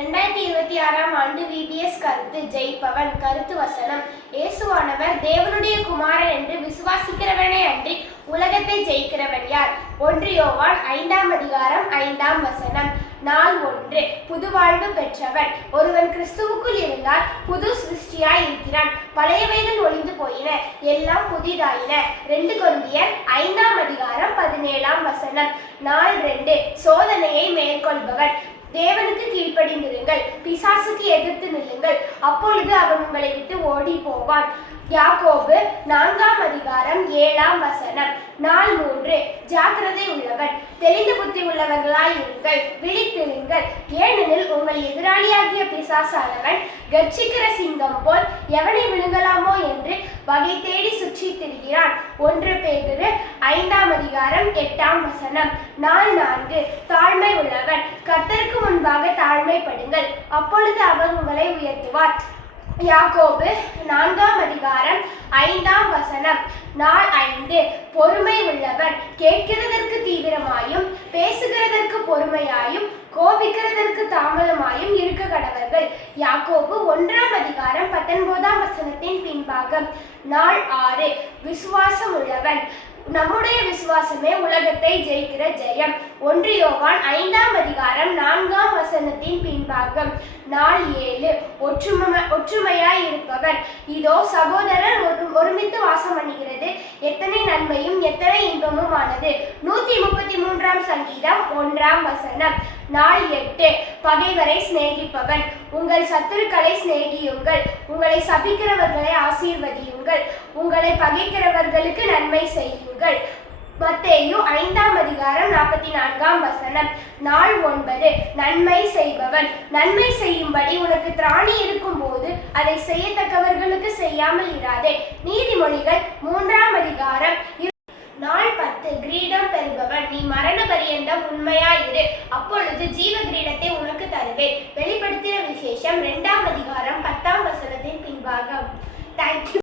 2026ஆம் ஆண்டு விபிஎஸ் கருத்து ஜெயிப்பவன். கருத்து வசனம்: இயேசுவானவர் தேவனுடைய குமாரன் என்று விசுவாசிக்கிறவனே அன்றி உலகத்தை ஜெயிக்கிறவன் யார்? 1 யோவான் 5ஆம் அதிகாரம் 5ஆம் வசனம். நாள் 1. புதுவாழ்வு பெற்றவன். ஒருவன் கிறிஸ்துவுக்குள் இருந்தால் புது சிருஷ்டியாய் இருக்கிறான். பழையவைகள் ஒளிந்து போயின, எல்லாம் புதிதாயின. 2 கொரிந்தியர் 5ஆம் அதிகாரம் 17ஆம் வசனம். நாள் 2. சோதனையை மேற்கொள்பவன். தேவனுக்கு கீழ்ப்படிந்திருங்கள், பிசாசுக்கு எதிர்த்து நில்லுங்கள், அப்பொழுது அவன் உங்களை விட்டு ஓடி போவான். யாக்கோபு 4ஆம் அதிகாரம் 7ஆம் வசனம். நாள் 3. ஜாக்கிரதை உள்ளவன். தெளிந்த புத்தி உள்ளவர்களாய் இருங்கள், விழித்திருங்கள். ஏனெனில் உங்கள் எதிராளியாகிய பிசாசானவன் கர்ச்சிக்கிற சிங்கம் போல் எவனை விழுங்கலாமோ என்று வகை தேடி சுற்றி திரிகிறான். 1 பேதுரு 5ஆம் அதிகாரம் 8ஆம் வசனம். நாள் 4. தாழ்மை உள்ளவன். கர்த்தருக்கு முன்பாக தாழ்மைப்படுங்கள், அப்பொழுது அவர் உங்களை உயர்த்துவார். யாக்கோபு 4ஆம் அதிகாரம் 5ஆம் வசனம். நாள் 5. பொறுமை உள்ளவன். கேட்கிறதற்கு தீவிரமாயும் பேசுகிறதற்கு பொறுமையாயும் கோபிக்கிறதற்கு தாமதமாயும் இருக்க கடவர்கள். யாக்கோபு 1ஆம் அதிகாரம் 19ஆம் வசனத்தின் பின்பாகம். நாள் 6. விசுவாசம் உள்ளவன். நம்முடைய விசுவாசமே உலகத்தை ஜெயிக்கிற ஜெயம். 1 யோவான் 5ஆம் அதிகாரம் 4ஆம் வசனத்தின் பின்பாகம். நாள் 7. ஒற்றுமையாய் இருப்பவன். இதோ சகோதரர் ஒருமித்து வாசம் பண்ணுகிறது எத்தனை நன்மையும் எத்தனை இன்பமும் ஆனது. 133ஆம் சங்கீதம் 1ஆம் வசனம். நாள் 8. பகைவரை சிநேகிப்பவன். உங்கள் சத்துருக்களை சிநேகியுங்கள், உங்களை சபிக்கிறவர்களை ஆசீர்வதியுங்கள், உங்களை பகைக்கிறவர்களுக்கு நன்மை செய்யுங்கள். மத்தேயு 5ஆம் அதிகாரம் 44ஆம் வசனம். நாள் 9. நன்மை செய்பவன். நன்மை செய்யும்படி உனக்கு திராணி இருக்கும் போது அதை செய்யத்தக்கவர்களுக்கு செய்யாமல் இராதே. நீதிமொழிகள் 3ஆம் அதிகாரம். நாள் 10. கிரீடம் பெறுபவன். நீ மரண பரியந்தம் உண்மையாயிரு, அப்பொழுது ஜீவ கிரீடத்தை உனக்கு தருவேன். வெளிப்படுத்தின விசேஷம் 2ஆம் அதிகாரம் 10ஆம் வசனத்தின் பின்பாகம். தேங்க்யூ.